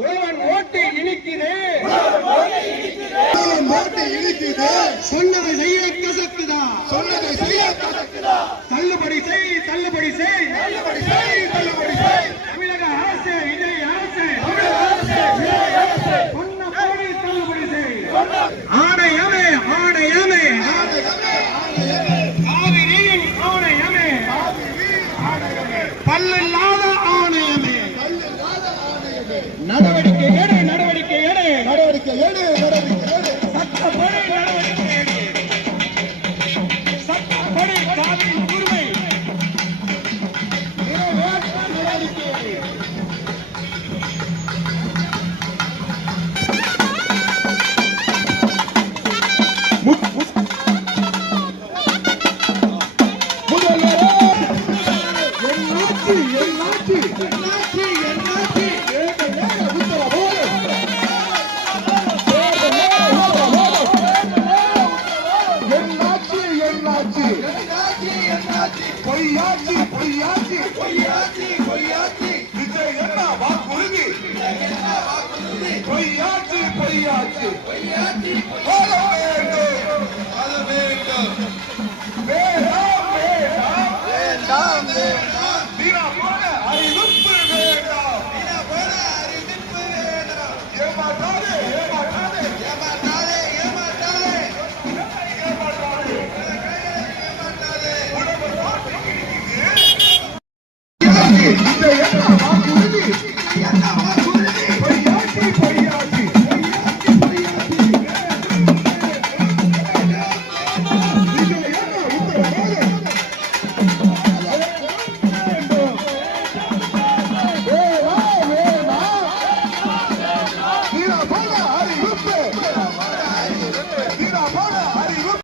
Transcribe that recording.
ஒருவன் ஓட்டு இனிக்குது, சொன்னதை செய்ய கசக்குதா, தள்ளுபடி செய், தள்ளுபடி செய், தமிழக அரசு, விஜய் அரசு, சொன்ன போடி தள்ளுபடி செய். ஆணையமே, ஆணையமே, காவிரியின் ஆணையமே, பல்லில்லாத ஆணையமே, நடவடிக்கை எடு, நடவடிக்கை எடு, நடவடிக்கை எடு, நடவடிக்கை எடு, சட்டப்படி நடவடிக்கை எடு, சட்டப்படி காவிரி உரிமை நிறைவேற்ற நடவடிக்கை எடு. என்னாச்சு